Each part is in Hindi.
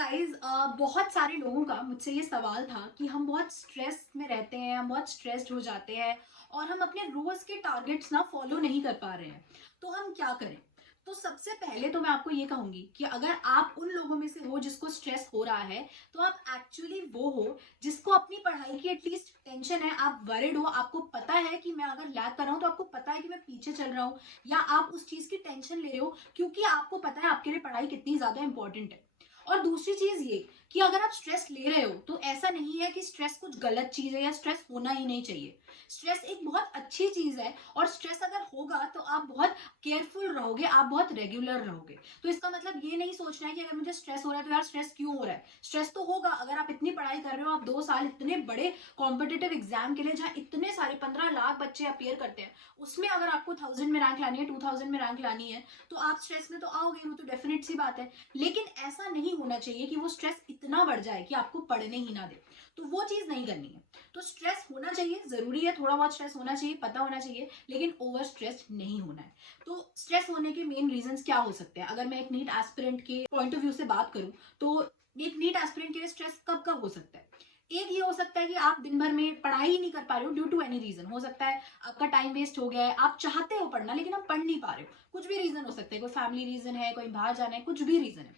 गाइस, बहुत सारे लोगों का मुझसे ये सवाल था कि हम बहुत स्ट्रेस में रहते हैं, हम बहुत स्ट्रेस्ड हो जाते हैं और हम अपने रोज के टारगेट्स ना फॉलो नहीं कर पा रहे हैं। तो हम क्या करें? तो सबसे पहले तो मैं आपको ये कहूंगी कि अगर आप उन लोगों में से हो जिसको स्ट्रेस हो रहा है, तो आप एक्चुअली वो हो जिसको अपनी पढ़ाई की एटलीस्ट टेंशन है, आप वरिड हो, आपको पता है कि मैं अगर लैग कर रहा हूँ तो आपको पता है कि मैं पीछे चल रहा हूँ, या आप उस चीज की टेंशन ले रहे हो क्योंकि आपको पता है आपके लिए पढ़ाई कितनी ज्यादा इंपॉर्टेंट है। और दूसरी चीज ये कि अगर आप स्ट्रेस ले रहे हो तो ऐसा नहीं है कि स्ट्रेस कुछ गलत चीज है या स्ट्रेस होना ही नहीं चाहिए। स्ट्रेस एक बहुत अच्छी चीज है, और स्ट्रेस अगर होगा तो आप बहुत केयरफुल रहोगे, आप बहुत रेगुलर रहोगे। तो इसका मतलब ये नहीं सोचना है कि अगर मुझे स्ट्रेस हो रहा है तो यार स्ट्रेस क्यों हो रहा है। स्ट्रेस तो होगा, अगर आप इतनी पढ़ाई कर रहे हो, आप 2 साल इतने बड़े कॉम्पिटेटिव एग्जाम के लिए जहाँ इतने सारे 15 लाख बच्चे अपियर करते हैं, उसमें अगर आपको 1000 में रैंक लानी है, 2000 में रैंक लानी है, तो आप स्ट्रेस में तो आओगे, वो तो डेफिनेट सी बात है। लेकिन ऐसा नहीं होना चाहिए कि वो स्ट्रेस इतना बढ़ जाए कि आपको पढ़ने ही ना दे। तो वो चीज नहीं करनी है। तो स्ट्रेस होना चाहिए, जरूरी है, थोड़ा बहुत स्ट्रेस होना चाहिए, पता होना चाहिए, लेकिन ओवर स्ट्रेस नहीं होना है। तो स्ट्रेस होने के मेन रीजंस क्या हो सकते हैं? अगर मैं एक नीट एस्पिरेंट के पॉइंट ऑफ व्यू से बात करूं, तो एक नीट एस्पिरेंट के लिए स्ट्रेस कब कब हो सकता है? एक ये हो सकता है कि आप दिन भर में पढ़ाई ही नहीं कर पा रहे हो ड्यू टू एनी रीजन। हो सकता है आपका टाइम वेस्ट हो गया है, आप चाहते हो पढ़ना लेकिन आप पढ़ नहीं पा रहे हो, कुछ भी रीजन हो सकते हैं, कोई फैमिली रीजन है, कोई बाहर जाना है, कुछ भी रीजन है।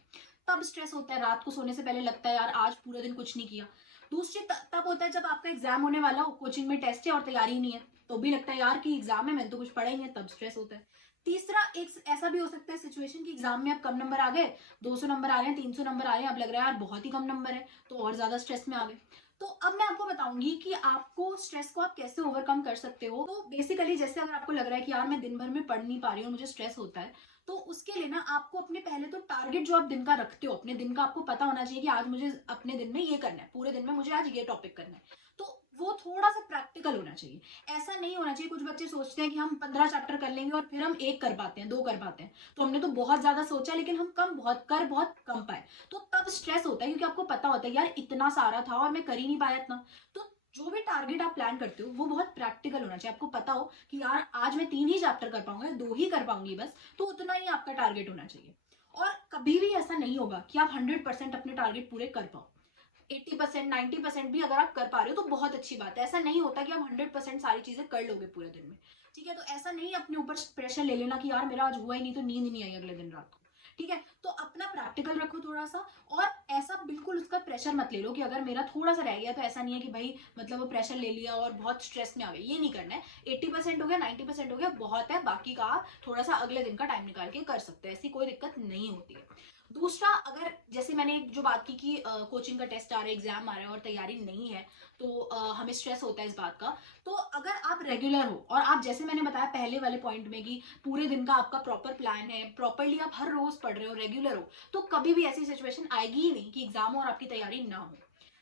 तब स्ट्रेस होता है, रात को सोने से पहले लगता है यार आज पूरा दिन कुछ नहीं किया। दूसरी तब होता है जब आपका एग्जाम होने वाला हो, कोचिंग में टेस्ट है और तैयारी नहीं है, तो भी लगता है यार कि एग्जाम में मैंने तो कुछ पढ़ा ही नहीं है, तब स्ट्रेस होता है। तीसरा एक ऐसा भी हो सकता है सिचुएशन कि एग्जाम में अब कम नंबर आ गए, 200 नंबर आ रहे हैं, 300 नंबर आ रहे हैं, अब लग रहा है यार बहुत ही कम नंबर है, तो और ज्यादा स्ट्रेस में आ गए। तो अब मैं आपको बताऊंगी कि आपको स्ट्रेस को आप कैसे ओवरकम कर सकते हो। तो बेसिकली जैसे अगर आपको लग रहा है कि यार मैं दिन भर में पढ़ नहीं पा रही हूँ, मुझे स्ट्रेस होता है, तो उसके लिए ना आपको अपने पहले तो टारगेट जो आप दिन का रखते हो, अपने दिन का आपको पता होना चाहिए कि आज मुझे अपने दिन में ये करना है, पूरे दिन में मुझे आज ये टॉपिक करना है। तो वो थोड़ा सा प्रैक्टिकल होना चाहिए। ऐसा नहीं होना चाहिए, कुछ बच्चे सोचते हैं कि हम 15 चैप्टर कर लेंगे और फिर हम एक कर पाते हैं, 2 कर पाते हैं, तो हमने तो बहुत ज्यादा सोचा लेकिन हम बहुत कम पाए। तो तब स्ट्रेस होता है क्योंकि आपको पता होता है यार इतना सारा था और मैं कर ही नहीं पाया इतना। तो जो भी टारगेट आप प्लान करते हो वो बहुत प्रैक्टिकल होना चाहिए। आपको पता हो कि यार आज मैं 3 ही चैप्टर कर पाऊंगा, 2 ही कर पाऊंगी बस, तो उतना ही आपका टारगेट होना चाहिए। और कभी भी ऐसा नहीं होगा कि आप 100% अपने टारगेट पूरे कर पाओ। 80%, 90% भी अगर आप कर पा रहे हो तो बहुत अच्छी बात है। ऐसा नहीं होता कि आप 100% सारी चीजें कर लोगे पूरे दिन में। ठीक है, तो ऐसा नहीं अपने ऊपर प्रेशर ले लेना कि यार मेरा आज हुआ ही नहीं तो नींद नहीं आई अगले दिन रात को। ठीक है, तो अपना प्रैक्टिकल रखो थोड़ा सा। और ऐसा बिल्कुल उसका प्रेशर मत ले लो कि अगर मेरा थोड़ा सा रह गया तो ऐसा नहीं है कि भाई मतलब वो प्रेशर ले लिया और बहुत स्ट्रेस में आ गए, ये नहीं करना है। 80% हो गया, 90% हो गया, बहुत है, बाकी का आप थोड़ा सा अगले दिन का टाइम निकाल के कर सकते हैं, ऐसी कोई दिक्कत नहीं होती है। दूसरा, अगर जैसे मैंने जो बात की कि कोचिंग का टेस्ट आ रहा है, एग्जाम आ रहा है और तैयारी नहीं है, तो हमें स्ट्रेस होता है इस बात का। तो अगर आप रेगुलर हो और आप जैसे मैंने बताया पहले वाले पॉइंट में कि पूरे दिन का आपका प्रॉपर प्लान है, प्रॉपरली आप हर रोज पढ़ रहे हो, रेगुलर हो, तो कभी भी ऐसी सिचुएशन आएगी ही नहीं कि एग्जाम हो और आपकी तैयारी ना हो।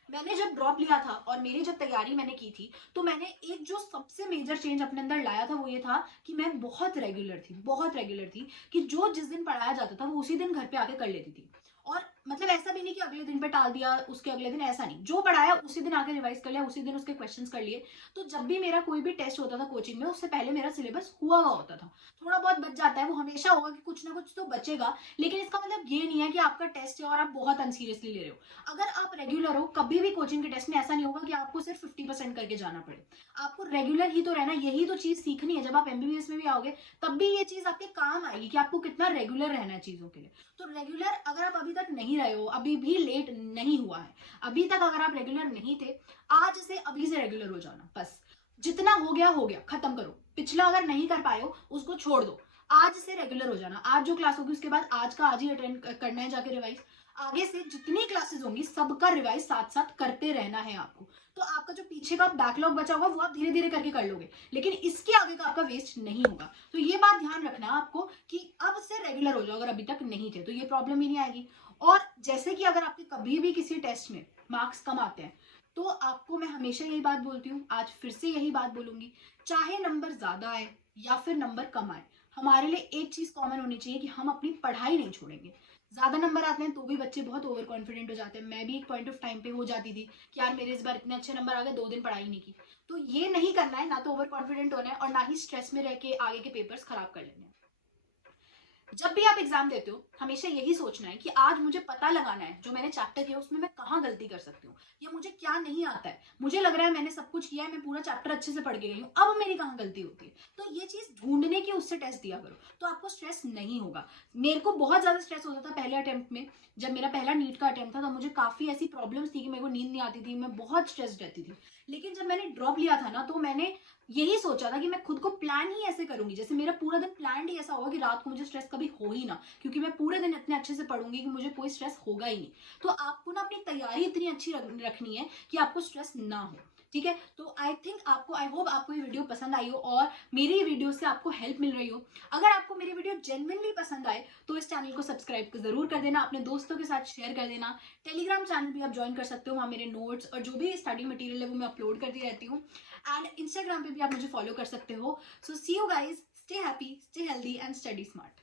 मैंने जब ड्रॉप लिया था और मेरी जब तैयारी मैंने की थी, तो मैंने एक जो सबसे मेजर चेंज अपने अंदर लाया था वो ये था कि मैं बहुत रेगुलर थी कि जो जिस दिन पढ़ाया जाता था वो उसी दिन घर पे आके कर लेती थी। और मतलब ऐसा भी नहीं कि अगले दिन पे टाल दिया, उसके अगले दिन, ऐसा नहीं, जो पढ़ाया उसी दिन आके रिवाइज कर लिया, उसी दिन उसके क्वेश्चंस कर लिए। तो जब भी मेरा कोई भी टेस्ट होता था कोचिंग में, उससे पहले मेरा सिलेबस हुआ हुआ होता था। थोड़ा बहुत बच जाता है, वो हमेशा होगा कि कुछ ना कुछ तो बचेगा, लेकिन इसका मतलब ये नहीं है कि आपका टेस्ट है और आप बहुत अनसीरियसली ले रहे हो। अगर आप रेगुलर हो, कभी भी कोचिंग के टेस्ट में ऐसा नहीं होगा कि आपको सिर्फ 50% करके जाना पड़े। आपको रेगुलर ही तो रहना, यही तो चीज सीखनी है। जब आप एमबीबीएस में भी आओगे तब भी ये चीज आपके काम आएगी कि आपको कितना रेगुलर रहना है चीजों के लिए। तो रेगुलर अगर आप अभी तक नहीं रहे हो, अभी भी लेट नहीं हुआ है, अभी तक अगर आप रेगुलर नहीं थे, आज से अभी से रेगुलर हो जाना बस। जितना हो गया, खत्म करो। पिछला अगर नहीं कर पाए हो उसको छोड़ दो, आज से रेगुलर हो जाना। आज जो क्लास होगी उसके बाद आज का आज ही अटेंड करना है जाके रिवाइज। आगे से जितनी क्लासेस होंगी सबका रिवाइज साथ साथ करते रहना है आपको। तो आपका जो पीछे का बैकलॉग बचा होगा वो आप धीरे धीरे करके कर लोगे, लेकिन इसके आगे का आपका वेस्ट नहीं होगा। तो ये बात ध्यान रखना आपको कि अब से रेगुलर हो जाओ अगर अभी तक नहीं थे, तो ये प्रॉब्लम ही नहीं आएगी। और जैसे कि अगर आपके कभी भी किसी टेस्ट में मार्क्स कम आते हैं, तो आपको मैं हमेशा यही बात बोलती हूँ, आज फिर से यही बात बोलूंगी, चाहे नंबर ज्यादा आए या फिर नंबर कम आए, हमारे लिए एक चीज कॉमन होनी चाहिए कि हम अपनी पढ़ाई नहीं छोड़ेंगे। ज्यादा नंबर आते हैं तो भी बच्चे बहुत ओवर कॉन्फिडेंट हो जाते हैं। मैं भी एक पॉइंट ऑफ टाइम पे हो जाती थी कि यार मेरे इस बार इतने अच्छे नंबर आ गए, 2 दिन पढ़ाई नहीं की। तो ये नहीं करना है, ना तो ओवर कॉन्फिडेंट होना है और ना ही स्ट्रेस में रह के आगे के पेपर्स खराब कर लेने हैं। जब भी आप एग्जाम देते हो हमेशा यही सोचना है कि आज मुझे पता लगाना है जो मैंने चैप्टर किया उसमें मैं कहाँ गलती कर सकती हूँ या मुझे क्या नहीं आता है। मुझे लग रहा है मैंने सब कुछ किया है, मैं पूरा चैप्टर अच्छे से पढ़ के गई हूँ, अब मेरी कहाँ गलती होती है। तो ये चीज ढूंढने की उससे टेस्ट दिया करो तो आपको स्ट्रेस नहीं होगा। मेरे को बहुत ज्यादा स्ट्रेस होता था पहले अटेम्प्ट में। जब मेरा पहला नीट का अटेम्प्ट था तो मुझे काफी ऐसी प्रॉब्लम्स थी कि मेरे को नींद नहीं आती थी, मैं बहुत स्ट्रेस्ड रहती थी। लेकिन जब मैंने ड्रॉप लिया था ना तो मैंने यही सोचा था कि मैं खुद को प्लान ही ऐसे करूंगी, जैसे मेरा पूरा दिन प्लान ही ऐसा होगा कि रात को मुझे स्ट्रेस कभी हो ही ना, क्योंकि मैं पूरे दिन इतने अच्छे से पढ़ूंगी कि मुझे कोई स्ट्रेस होगा ही नहीं। तो आपको ना अपनी तैयारी इतनी अच्छी रखनी है कि आपको स्ट्रेस ना हो। ठीक है, तो आई होप आपको ये वीडियो पसंद आई हो और मेरी वीडियो से आपको हेल्प मिल रही हो। अगर आपको मेरी वीडियो जेन्युइनली पसंद आए तो इस चैनल को सब्सक्राइब जरूर कर देना, अपने दोस्तों के साथ शेयर कर देना। टेलीग्राम चैनल भी आप ज्वाइन कर सकते हो, वहाँ मेरे नोट्स और जो भी स्टडी मटेरियल है वो मैं अपलोड करती रहती हूँ। एंड इंस्टाग्राम पे भी आप मुझे फॉलो कर सकते हो। So see you guys, stay happy, stay healthy and study smart.